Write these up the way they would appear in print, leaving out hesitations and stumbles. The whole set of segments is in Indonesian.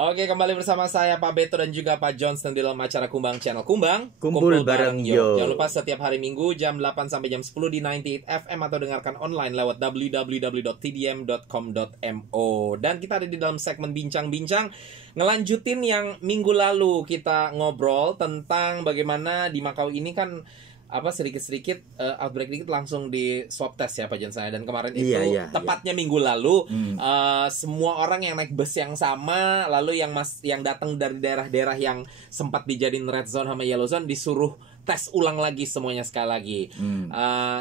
Oke, kembali bersama saya Pak Beto dan juga Pak Johnson di dalam acara Kumbang Channel Kumbang Kumpul bareng Yo. Jangan lupa setiap hari Minggu jam 8 sampai jam 10 di 98 FM atau dengarkan online lewat www.tdm.com.mo. Dan kita ada di dalam segmen bincang-bincang, ngelanjutin yang minggu lalu kita ngobrol tentang bagaimana di Makau ini kan sedikit-sedikit outbreak dikit langsung di swab test ya Pak Johnson. Dan kemarin itu tepatnya minggu lalu semua orang yang naik bus yang sama, lalu yang datang dari daerah-daerah yang sempat dijadiin red zone sama yellow zone disuruh tes ulang lagi semuanya sekali lagi.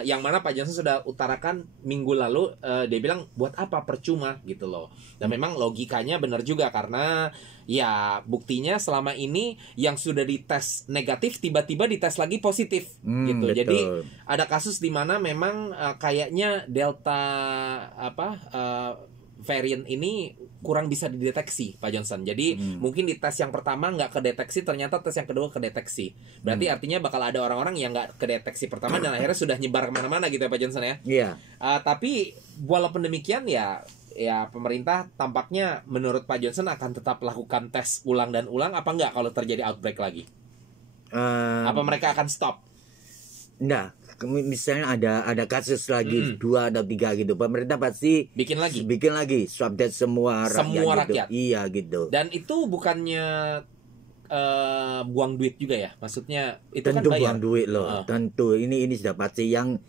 Yang mana Pak Johnson sudah utarakan minggu lalu, dia bilang buat apa, percuma gitu loh. Dan memang logikanya benar juga, karena ya buktinya selama ini yang sudah dites negatif tiba-tiba dites lagi positif gitu. Betul. Jadi ada kasus di mana memang kayaknya delta variant ini kurang bisa dideteksi Pak Johnson. Jadi mungkin di tes yang pertama nggak kedeteksi, ternyata tes yang kedua kedeteksi. Berarti artinya bakal ada orang-orang yang nggak kedeteksi pertama dan akhirnya sudah nyebar kemana-mana gitu ya Pak Johnson ya. Iya. Tapi walaupun demikian ya pemerintah tampaknya menurut Pak Johnson akan tetap lakukan tes ulang dan ulang, apa enggak kalau terjadi outbreak lagi? Apa mereka akan stop? Enggak, misalnya ada kasus lagi 2 atau 3 gitu, pemerintah pasti bikin lagi swab test semua rakyat. Gitu. Iya gitu. Dan itu bukannya buang duit juga ya? Maksudnya itu tentu kan bayar. Buang duit loh. Tentu ini sudah pasti yang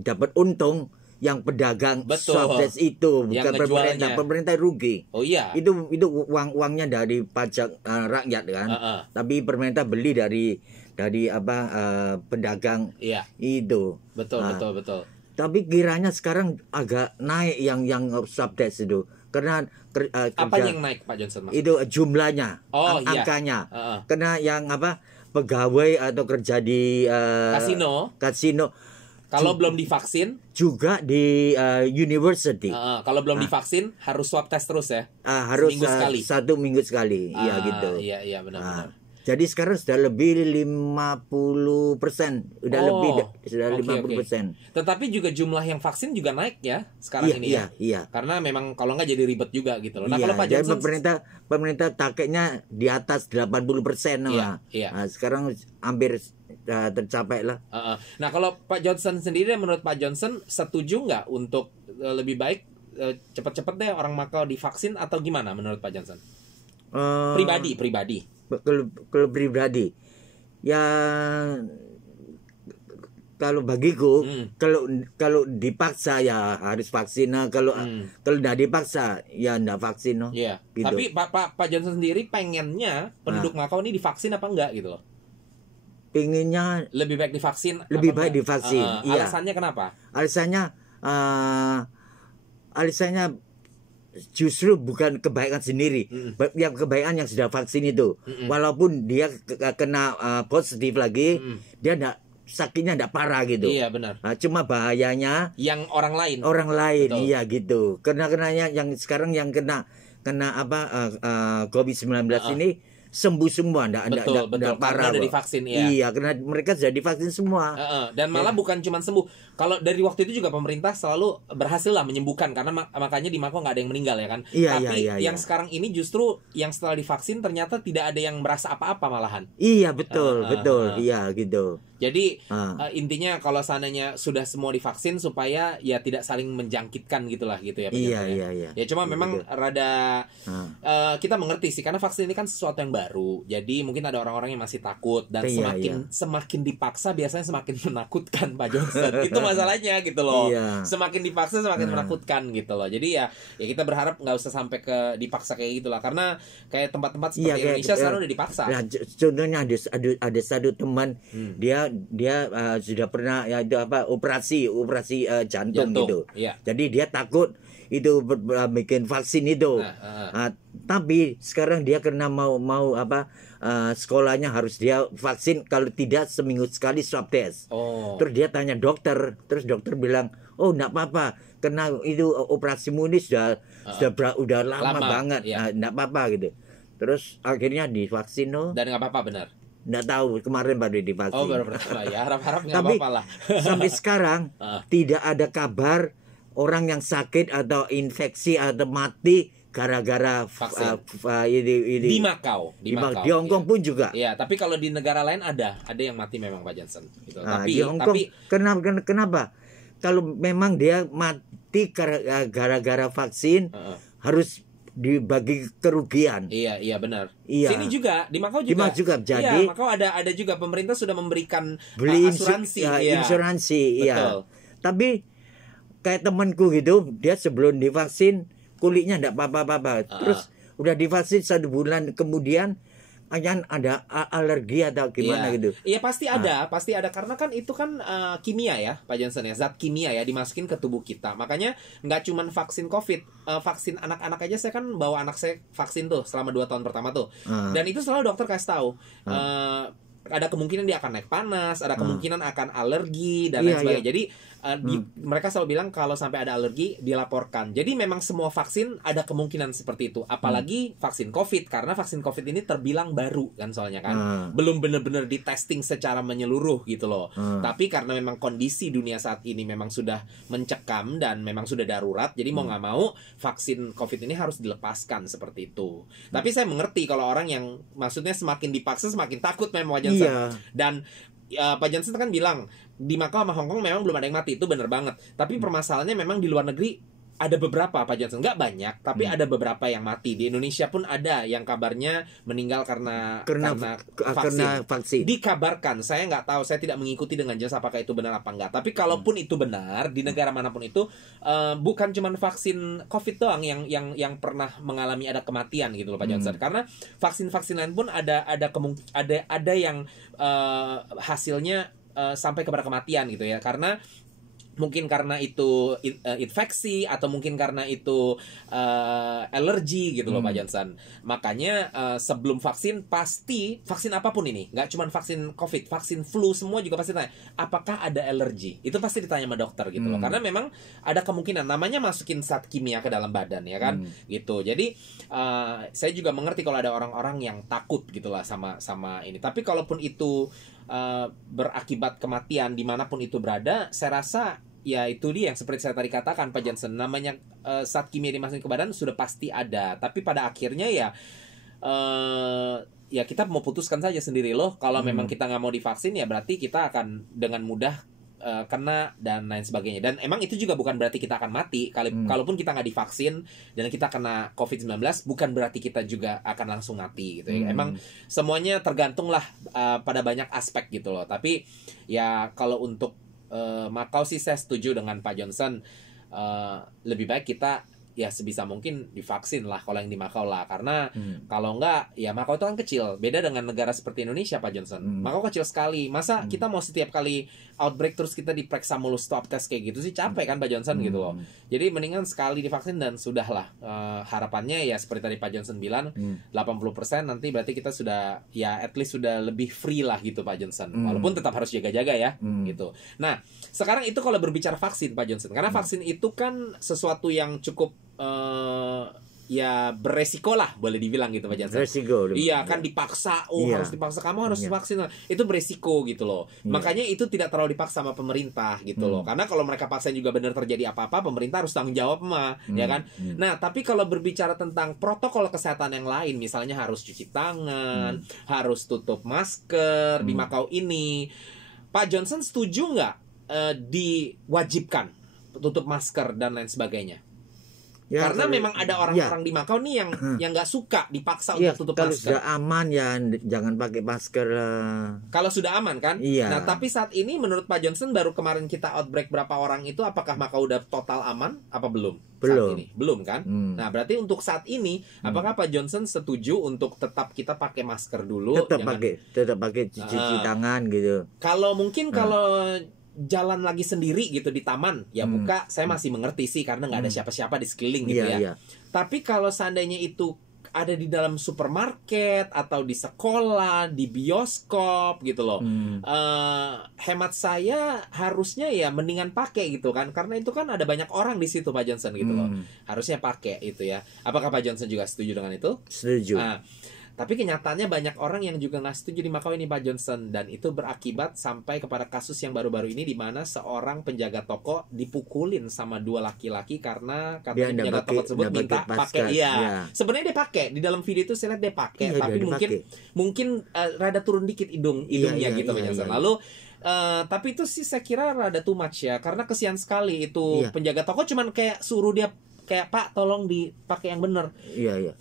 dapat untung yang pedagang swab test itu, bukan pemerintah. Pemerintah rugi. Oh iya. Itu uangnya dari pajak rakyat kan. Tapi pemerintah beli dari pedagang. Iya. Itu. Betul. Tapi kiranya sekarang agak naik yang swab test itu. Karena apa yang naik Pak Johnson maksudnya? Itu jumlahnya, angkanya. Karena yang pegawai atau kerja di kasino kalau belum divaksin juga di university. Kalau belum divaksin harus swab test terus ya. Harus seminggu sekali. 1 minggu sekali. Iya gitu. Iya benar. Jadi sekarang sudah lebih 50%. Sudah lebih 50%. Tetapi juga jumlah yang vaksin juga naik ya sekarang ini ya. Iya. Karena memang kalau nggak jadi ribet juga gitu loh. Nah, kalau Pak Johnson, pemerintah targetnya di atas 80%. Iya. Sekarang hampir tercapai lah. Nah, kalau Pak Johnson sendiri, menurut Pak Johnson setuju nggak untuk lebih baik cepat-cepat deh orang Makau divaksin atau gimana menurut Pak Johnson? Pribadi. Kalau pribadi ya, kalau bagiku kalau dipaksa ya harus vaksin. Kalau tidak dipaksa ya tidak vaksin. Iya. Gitu. Tapi Pak Johnson sendiri pengennya penduduk Makau ini divaksin apa enggak gitu loh? Pengennya lebih baik divaksin. Iya. Alasannya kenapa? Alasannya justru bukan kebaikan sendiri, yang kebaikan yang sudah vaksin itu, walaupun dia kena positif lagi, dia sakitnya tidak parah gitu. Iya benar. Cuma bahayanya yang orang lain. Betul. Iya gitu. Karena yang sekarang yang kena COVID-19 ini sembuh semua, betul. parah. Karena udah divaksin ya. Iya, karena mereka sudah divaksin semua. Dan malah bukan cuma sembuh. Kalau dari waktu itu juga pemerintah selalu berhasil lah menyembuhkan, karena makanya di Makau nggak ada yang meninggal ya kan. Tapi yang sekarang ini justru yang setelah divaksin ternyata tidak ada yang merasa apa-apa malahan. Iya betul. Iya gitu. Jadi intinya kalau seandainya sudah semua divaksin supaya ya tidak saling menjangkitkan gitulah gitu ya. Iya. Ya cuma memang rada kita mengerti sih, karena vaksin ini kan sesuatu yang baru. Jadi mungkin ada orang-orang yang masih takut, dan semakin dipaksa biasanya semakin menakutkan Pak Johnson. Itu masalahnya gitu loh. Semakin dipaksa semakin menakutkan gitu loh. Jadi ya kita berharap nggak usah sampai dipaksa kayak gitulah, karena kayak tempat-tempat seperti Indonesia sekarang udah dipaksa. Nah, contohnya ada satu teman dia sudah pernah operasi jantung gitu. Jadi dia takut itu bikin vaksin itu. Tapi sekarang dia karena mau sekolahnya harus dia vaksin, kalau tidak seminggu sekali swab test. Terus dia tanya dokter, terus dokter bilang, oh enggak apa-apa, karena itu operasimu ini udah lama banget, enggak apa-apa gitu. Terus akhirnya divaksin dan nggak apa-apa benar. Nggak tahu, kemarin baru divaksin. Baru ya, harap-harap nggak apa-apa lah. Sampai sekarang tidak ada kabar orang yang sakit atau infeksi atau mati gara-gara ini di Macau. Di Hong Kong pun juga. Iya, tapi kalau di negara lain ada yang mati memang Pak Johnson. Gitu. Di Hong Kong, kenapa? Kalau memang dia mati gara-gara vaksin, harus dibagi kerugian. Iya benar. Iya. Sini juga di Macau juga. Jadi Macau ada juga pemerintah sudah memberikan asuransi. Insuransi, iya. Tapi kayak temanku gitu, dia sebelum divaksin kulitnya enggak apa-apa. Terus udah divaksin 1 bulan kemudian ada alergi atau gimana gitu. Iya pasti ada karena kan itu kan kimia ya Pak Johnson ya, zat kimia ya dimasukin ke tubuh kita. Makanya nggak cuma vaksin COVID, vaksin anak-anak aja saya kan bawa anak saya vaksin tuh selama 2 tahun pertama tuh. Dan itu selalu dokter kasih tahu ada kemungkinan dia akan naik panas, ada kemungkinan akan alergi dan lain sebagainya. Jadi mereka selalu bilang kalau sampai ada alergi dilaporkan. Jadi memang semua vaksin ada kemungkinan seperti itu. Apalagi vaksin COVID, karena vaksin COVID ini terbilang baru kan soalnya kan. Belum benar-benar di testing secara menyeluruh gitu loh. Tapi karena memang kondisi dunia saat ini memang sudah mencekam dan memang sudah darurat, jadi mau nggak mau vaksin COVID ini harus dilepaskan seperti itu. Tapi saya mengerti kalau orang yang maksudnya semakin dipaksa semakin takut memang Pak Johnson. Dan Pak Johnson kan bilang di Macau sama Hong Kong memang belum ada yang mati, itu benar banget. Tapi permasalahannya memang di luar negeri ada beberapa Pak Johnson, nggak banyak, tapi ada beberapa yang mati. Di Indonesia pun ada yang kabarnya meninggal karena vaksin. Dikabarkan, saya nggak tahu, saya tidak mengikuti dengan jelas apakah itu benar apa enggak. Tapi kalaupun itu benar, di negara manapun itu bukan cuma vaksin COVID doang yang pernah mengalami ada kematian gitu loh Pak Johnson. Karena vaksin-vaksin lain pun ada yang hasilnya sampai kepada kematian gitu ya, karena mungkin karena itu infeksi atau mungkin karena itu alergi gitu loh Pak Johnson. Makanya sebelum vaksin pasti, vaksin apapun ini, nggak cuma vaksin COVID, vaksin flu semua juga pasti tanya apakah ada alergi. Itu pasti ditanya sama dokter gitu loh, karena memang ada kemungkinan namanya masukin zat kimia ke dalam badan ya kan gitu. Jadi saya juga mengerti kalau ada orang-orang yang takut gitulah sama ini. Tapi kalaupun itu berakibat kematian dimanapun itu berada, saya rasa ya itu dia yang seperti saya tadi katakan Pak Johnson, namanya zat kimia dimasukin ke badan sudah pasti ada. Tapi pada akhirnya ya kita mau putuskan saja sendiri loh. Kalau memang kita nggak mau divaksin ya berarti kita akan dengan mudah kena dan lain sebagainya. Dan emang itu juga bukan berarti kita akan mati. Kalaupun kita nggak divaksin dan kita kena COVID-19, bukan berarti kita juga akan langsung mati gitu ya. Emang semuanya tergantung lah pada banyak aspek gitu loh. Tapi ya kalau untuk Macau sih saya setuju dengan Pak Johnson, lebih baik kita ya sebisa mungkin divaksin lah kalau yang di Macau lah, karena kalau enggak ya Macau itu kan kecil, beda dengan negara seperti Indonesia Pak Johnson. Macau kecil sekali, masa kita mau setiap kali outbreak terus kita diperiksa mulu swab test kayak gitu sih capek kan Pak Johnson gitu loh. Jadi mendingan sekali divaksin dan sudahlah. Harapannya ya seperti tadi Pak Johnson bilang 80% nanti berarti kita sudah ya at least sudah lebih free lah gitu Pak Johnson. Walaupun tetap harus jaga-jaga ya gitu. Nah sekarang itu kalau berbicara vaksin Pak Johnson, karena vaksin itu kan sesuatu yang cukup ya beresiko lah boleh dibilang gitu Pak Johnson. Resiko. Iya kan dipaksa, harus dipaksa, kamu harus divaksin. Itu beresiko gitu loh. Makanya itu tidak terlalu dipaksa sama pemerintah gitu loh. Karena kalau mereka paksain juga benar terjadi apa-apa, pemerintah harus tanggung jawab ya kan. Nah, tapi kalau berbicara tentang protokol kesehatan yang lain, misalnya harus cuci tangan, harus tutup masker di Macau ini, Pak Johnson setuju nggak diwajibkan tutup masker dan lain sebagainya? Ya, karena memang ada orang-orang di Macau nih yang nggak suka dipaksa untuk tutup kalau masker. Kalau sudah aman ya jangan pakai masker lah. Kalau sudah aman kan? Iya. Nah tapi saat ini menurut Pak Johnson baru kemarin kita outbreak berapa orang itu, apakah Macau udah total aman apa belum? Belum. Saat ini belum kan? Nah berarti untuk saat ini apakah Pak Johnson setuju untuk tetap kita pakai masker dulu? Tetap pakai cuci tangan gitu. Kalau mungkin kalau jalan lagi sendiri gitu di taman ya buka, saya masih mengerti sih karena nggak ada siapa-siapa di sekeliling gitu ya. Tapi kalau seandainya itu ada di dalam supermarket atau di sekolah, di bioskop gitu loh, hemat saya harusnya ya mendingan pakai gitu kan, karena itu kan ada banyak orang di situ Pak Johnson gitu loh, harusnya pakai itu ya. Apakah Pak Johnson juga setuju dengan itu? Setuju. Tapi kenyataannya banyak orang yang juga nggak setuju di Makau ini, Pak Johnson, dan itu berakibat sampai kepada kasus yang baru-baru ini di mana seorang penjaga toko dipukulin sama 2 laki-laki karena katanya penjaga toko tersebut minta pakai. Iya. Sebenarnya dia pakai di dalam video itu, saya lihat dia pakai, tapi mungkin rada turun dikit hidungnya gitu, Pak Johnson. Lalu tapi itu sih saya kira rada too much ya, karena kesian sekali itu penjaga toko cuman kayak suruh dia kayak, Pak tolong dipakai yang bener.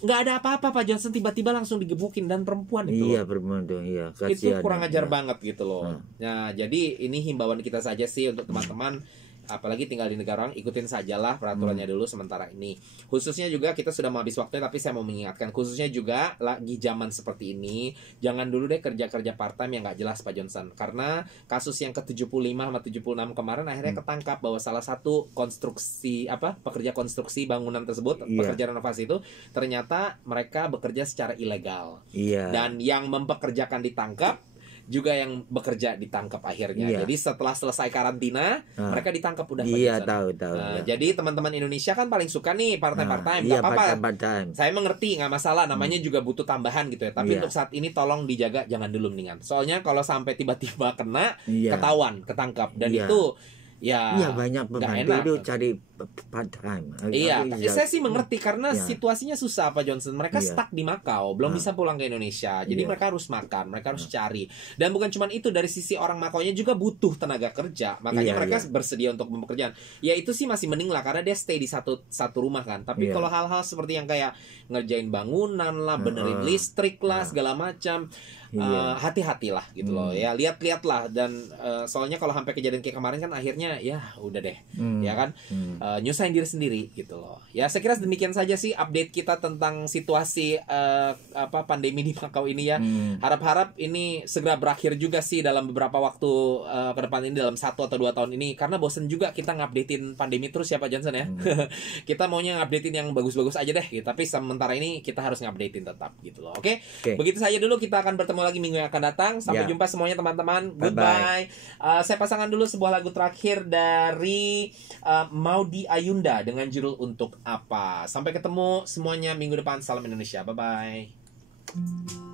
Nggak ada apa-apa, Pak Johnson, tiba-tiba langsung digebukin, dan perempuan itu. Perempuan tuh, itu kurang ajar banget gitu loh. Nah, jadi ini himbauan kita saja sih untuk teman-teman, apalagi tinggal di negara orang, ikutin sajalah peraturannya dulu sementara ini. Khususnya juga kita sudah mau habis waktu, tapi saya mau mengingatkan, khususnya juga lagi zaman seperti ini, jangan dulu deh kerja-kerja part time yang nggak jelas, Pak Johnson. Karena kasus yang ke-75 sama 76 kemarin akhirnya ketangkap bahwa salah satu pekerja konstruksi bangunan tersebut, pekerja renovasi itu ternyata mereka bekerja secara ilegal. Dan yang mempekerjakan ditangkap, juga yang bekerja ditangkap akhirnya. Jadi setelah selesai karantina, mereka ditangkap udah. Tahu. Jadi teman-teman Indonesia kan paling suka nih part-time. Gak apa-apa. Saya mengerti, nggak masalah. Namanya juga butuh tambahan gitu ya. Tapi untuk saat ini tolong dijaga, jangan dulu mendingan. Soalnya kalau sampai tiba-tiba kena, ketahuan, ketangkap, dan itu banyak pembantu itu cari part time. Saya sih mengerti karena situasinya susah, Pak Johnson. Mereka stuck di Makau, belum bisa pulang ke Indonesia. Jadi mereka harus makan, mereka harus cari. Dan bukan cuma itu, dari sisi orang Makaunya juga butuh tenaga kerja. Makanya mereka bersedia untuk bekerjaan. Ya itu sih masih mending lah, karena dia stay di satu rumah kan. Tapi kalau hal-hal seperti yang kayak ngerjain bangunan lah, benerin listrik lah, segala macam, hati-hatilah gitu loh. Ya lihat-lihatlah. Dan soalnya kalau sampai kejadian kayak kemarin kan akhirnya ya udah deh, ya kan, nyusahin diri sendiri gitu loh. Ya saya kira demikian saja sih update kita tentang situasi pandemi di Makau ini ya. Harap-harap ini segera berakhir juga sih dalam beberapa waktu ke depan ini, dalam 1 atau 2 tahun ini, karena bosen juga kita ngupdatein pandemi terus ya, Pak Johnson ya. Kita maunya ngupdatein yang bagus-bagus aja deh gitu. Tapi sementara ini kita harus ngupdatein tetap gitu loh. Oke? Begitu saja dulu, kita akan bertemu lagi minggu yang akan datang. Sampai jumpa semuanya teman-teman. Goodbye. Saya pasangkan dulu sebuah lagu terakhir dari Maudy Ayunda dengan judul Untuk Apa. Sampai ketemu semuanya minggu depan. Salam Indonesia. Bye-bye.